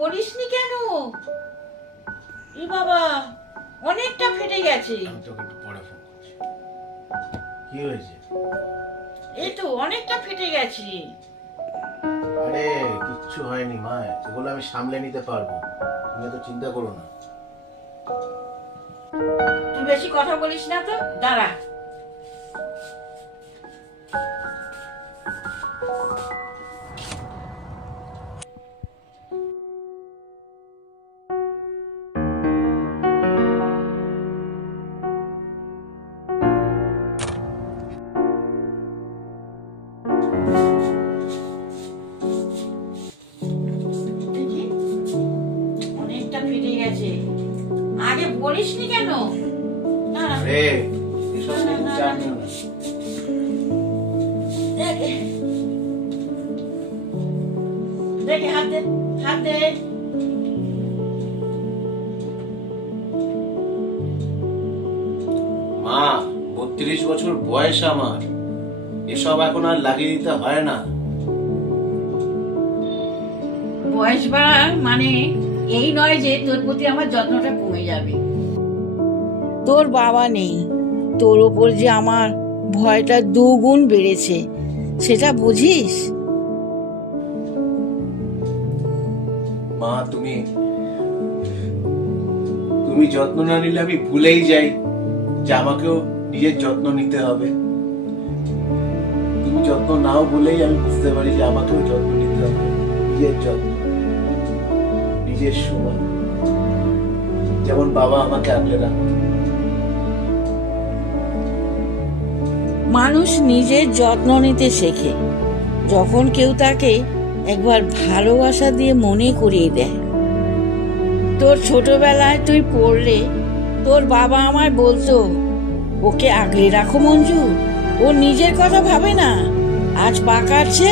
বলিসনি কেন? এ বাবা, অনেকটা ফেটে গেছে। আমি তোকে একটু পরে ফোন করছি। কি হয়েছে? এই তো অনেকটা ফেটে গেছে। আরে কিচ্ছু হয়নি মা, এগুলো আমি সামলে নিতে পারবো, তুমি তো চিন্তা করো না। তুই বেশি কথা বলিস না তো, দাঁড়া। দেখি, অনেকটা ফেটে গেছে। আগে বলিসনি কেন? দাঁড়া। আরে এসব নিয়ে না, না, চাপ না। নিও না। দেখে হাত দে, হাত দে। মা, 32 বছর বয়স আমার, এসব এখন আর লাগিয়ে দিতে হয় না। বয়স বাড়া মানে এই নয় যে তোর প্রতি আমার যত্নটা কমে যাবে। তোর বাবা নেই, তোর ওপর যে আমার ভয়টা দুগুণ বেড়েছে, সেটা বুঝিস? মা, তুমি যত্ন না নিলে আমি ভুলেই যাই যে আমাকেও নিজের যত্ন নিতে হবে। তুমি যত্ন নাও বলেই আমি বুঝতে পারি যে আমাকেও যত্ন নিতে হবে, নিজের যত্ন, নিজের সময়, যেমন বাবা আমাকে আগলে রাখতো। মানুষ নিজের যত্ন নিতে শেখে যখন কেউ তাকে একবার ভালোবাসা দিয়ে মনে করিয়ে দেয়। তোর ছোটবেলায় তুই পড়লে তোর বাবা আমায় বলতো, ওকে আগলে রাখো মঞ্জু, ও নিজের কথা ভাবে না, আজ পা কাটছে,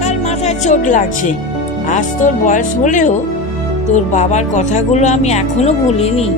কাল মাথায় চোট লাগছে। আজ তোর বয়স হলেও তোর বাবার কথাগুলো আমি এখনো ভুলিনি।